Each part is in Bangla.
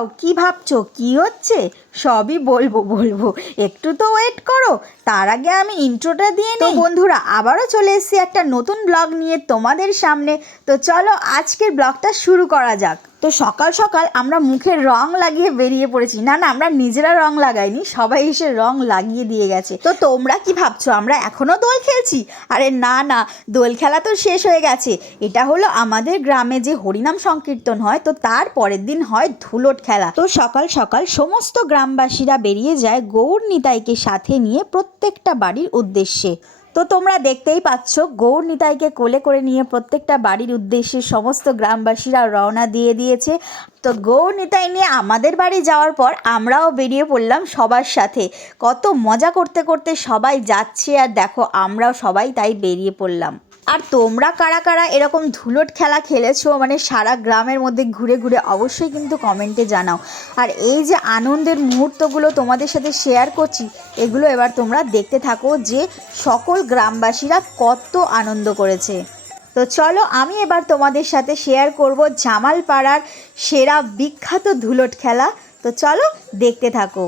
দাঁড়াও, কি ভাবছো কি হচ্ছে? সবই বলবো, একটু তো ওয়েট করো। তার আগে আমি ইন্ট্রোটা দিয়ে নিই। তো বন্ধুরা, আবারও চলে এসেছি একটা নতুন ব্লগ নিয়ে তোমাদের সামনে। তো চলো আজকের ব্লগটা শুরু করা যাক। তো সকাল সকাল আমরা মুখে রং লাগিয়ে বেরিয়ে পড়েছি। না আমরা নিজেরা রং লাগাইনি, সবাই এসে রং লাগিয়ে দিয়ে গেছে। তো তোমরা কি ভাবছো আমরা এখনো দোল খেলছি? আরে না, দোল খেলা তো শেষ হয়ে গেছে। এটা হলো আমাদের গ্রামে যে হরিনাম সংকীর্তন হয়, তো তার পরের দিন হয় ধুলোট খেলা। তো সকাল সকাল সমস্ত গ্রামবাসীরা বেরিয়ে যায় গৌর নিতাইকে সাথে নিয়ে প্রত্যেকটা বাড়ির উদ্দেশ্যে। তো তোমরা দেখতেই পাচ্ছ গৌর নিতাইকে কোলে করে নিয়ে প্রত্যেকটা বাড়ির উদ্দেশ্যে সমস্ত গ্রামবাসীরা রওনা দিয়ে দিয়েছে। তো গৌর নিতাই নিয়ে আমাদের বাড়ি যাওয়ার পর আমরাও বেরিয়ে পড়লাম সবার সাথে। কত মজা করতে করতে সবাই যাচ্ছে, আর দেখো আমরাও সবাই তাই বেরিয়ে পড়লাম। আর তোমরা কারা কারা এরকম ধুলোট খেলা খেলেছো, মানে সারা গ্রামের মধ্যে ঘুরে ঘুরে, অবশ্যই কিন্তু কমেন্টে জানাও। আর এই যে আনন্দের মুহূর্তগুলো তোমাদের সাথে শেয়ার করছি, এগুলো এবার তোমরা দেখতে থাকো যে সকল গ্রামবাসীরা কত আনন্দ করেছে। তো চলো আমি এবার তোমাদের সাথে শেয়ার করব জামালপাড়ার সেরা বিখ্যাত ধুলোট খেলা। তো চলো দেখতে থাকো।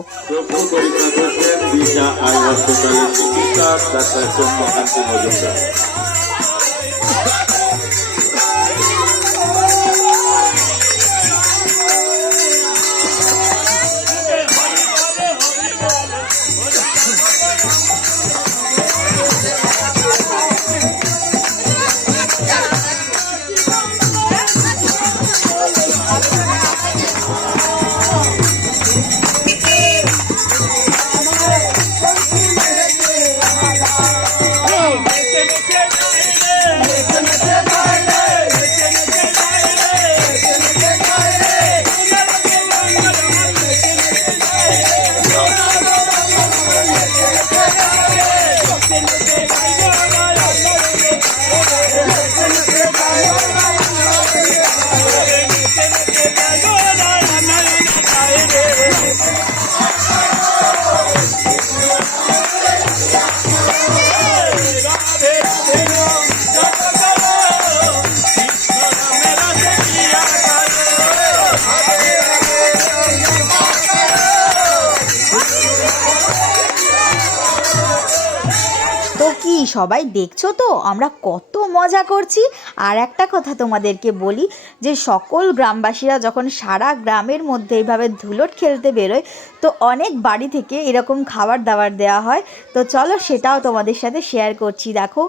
তো কি সবাই দেখছো তো আমরা কত মজা করছি। আর একটা কথা তোমাদেরকে বলি যে সকল গ্রামবাসীরা যখন সারা গ্রামের মধ্যে এইভাবে ধুলোট খেলতে বেরোয়, তো অনেক বাড়ি থেকে এরকম খাবার দাবার দেওয়া হয়। তো চলো সেটাও তোমাদের সাথে শেয়ার করছি। দেখো,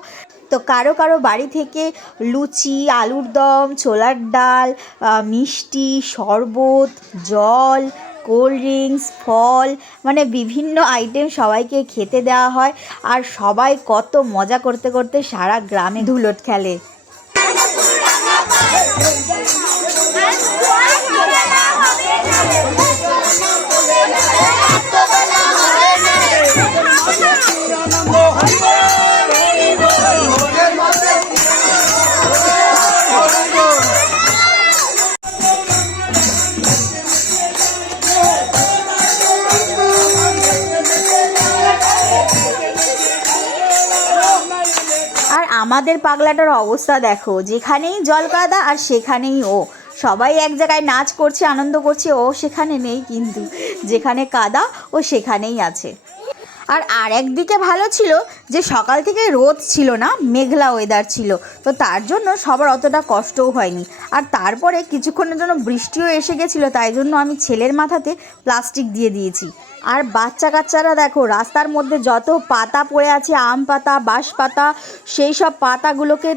তো কারো বাড়ি থেকে লুচি, আলুর দম, ছোলার ডাল, মিষ্টি, শরবত, জল, কোল্ড ড্রিঙ্কস, ফল, মানে বিভিন্ন আইটেম সবাইকে খেতে দেওয়া হয়। আর সবাই কত মজা করতে করতে সারা গ্রামে ধুলোট খেলে। আর আমাদের পাগলাটার অবস্থা দেখো, যেখানেই জল কাদা আর সেখানেই ও। সবাই এক জায়গায় নাচ করছে, আনন্দ করছে, ও সেখানে নেই, কিন্তু যেখানে কাদা ও সেখানেই আছে। আর একদিকে ভালো ছিল যে সকাল থেকে রোদ ছিল না, মেঘলা ওয়েদার ছিল, তো তার জন্য সবার অতটা কষ্টও হয়নি। আর তারপরে কিছুক্ষণের জন্য বৃষ্টিও এসে গেছিলো, তাই জন্য আমি ছেলের মাথাতে প্লাস্টিক দিয়ে দিয়েছি। আর বাচ্চা কাচ্চারা দেখো রাস্তার মধ্যে যত পাতা পড়ে আছে, আম পাতা, বাঁশ পাতা, সেই সব পাতাগুলোকে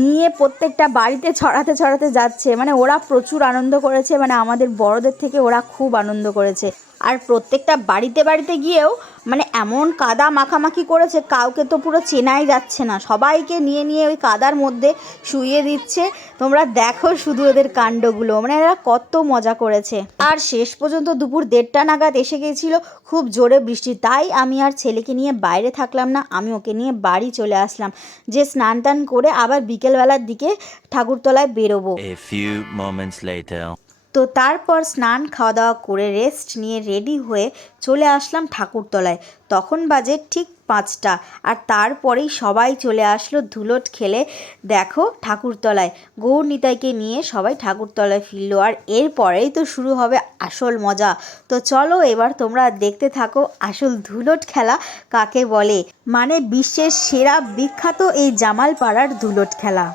নিয়ে প্রত্যেকটা বাড়িতে ছড়াতে যাচ্ছে। মানে ওরা প্রচুর আনন্দ করেছে, মানে আমাদের বড়দের থেকে ওরা খুব আনন্দ করেছে। আর প্রত্যেকটা বাড়িতে গিয়েও মানে এমন কাদা মাখামাখি করেছে, কাউকে তো পুরো চেনাই যাচ্ছে না, সবাইকে নিয়ে ওই কাদার মধ্যে শুইয়ে দিচ্ছে। তোমরা দেখো শুধু ওদের কাণ্ডগুলো, মানে এরা কত মজা করেছে। আর শেষ পর্যন্ত দুপুর 1:30 নাগাদ এসে গিয়েছিল খুব জোরে বৃষ্টি, তাই আমি আর ছেলেকে নিয়ে বাইরে থাকলাম না, আমি ওকে নিয়ে বাড়ি চলে আসলাম, যে স্নান টান করে আবার বিকেলবেলার দিকে ঠাকুরতলায় বেরোবো। A few moments later. তো তারপর স্নান খাওয়া দাওয়া করে রেস্ট নিয়ে রেডি হয়ে চলে আসলাম ঠাকুরতলায়। তখন বাজে ঠিক 5টা, আর তারপরেই সবাই চলে আসলো ধুলোট খেলে দেখো ঠাকুরতলায়। গৌর নিতাইকে নিয়ে সবাই ঠাকুরতলায় ফিরলো, আর এরপরেই তো শুরু হবে আসল মজা। তো চলো এবার তোমরা দেখতে থাকো আসল ধুলোট খেলা কাকে বলে, মানে বিশ্বের সেরা বিখ্যাত এই জামালপাড়ার ধুলোট খেলা।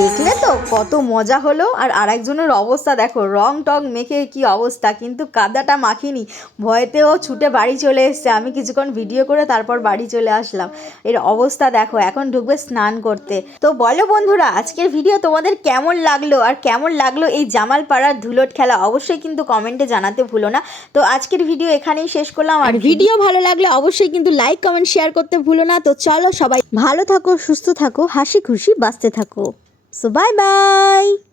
দেখলে তো কত মজা হলো। আর আরেকজনের অবস্থা দেখো, রং টং মেখে কি অবস্থা, কিন্তু কাদাটা মাখিনি, ভয়েতেও ছুটে বাড়ি চলে এসছে। আমি কিছুক্ষণ ভিডিও করে তারপর বাড়ি চলে আসলাম। এর অবস্থা দেখো, এখন ঢুকবে স্নান করতে। তো বলো বন্ধুরা, আজকের ভিডিও তোমাদের কেমন লাগলো, আর কেমন লাগলো এই জামালপাড়ার ধুলোট খেলা, অবশ্যই কিন্তু কমেন্টে জানাতে ভুলো না। তো আজকের ভিডিও এখানেই শেষ করলাম, আর ভিডিও ভালো লাগলে অবশ্যই কিন্তু লাইক কমেন্ট শেয়ার করতে ভুলো না। তো চলো সবাই ভালো থাকো, সুস্থ থাকো, হাসি খুশি বাঁচতে থাকো। So bye bye.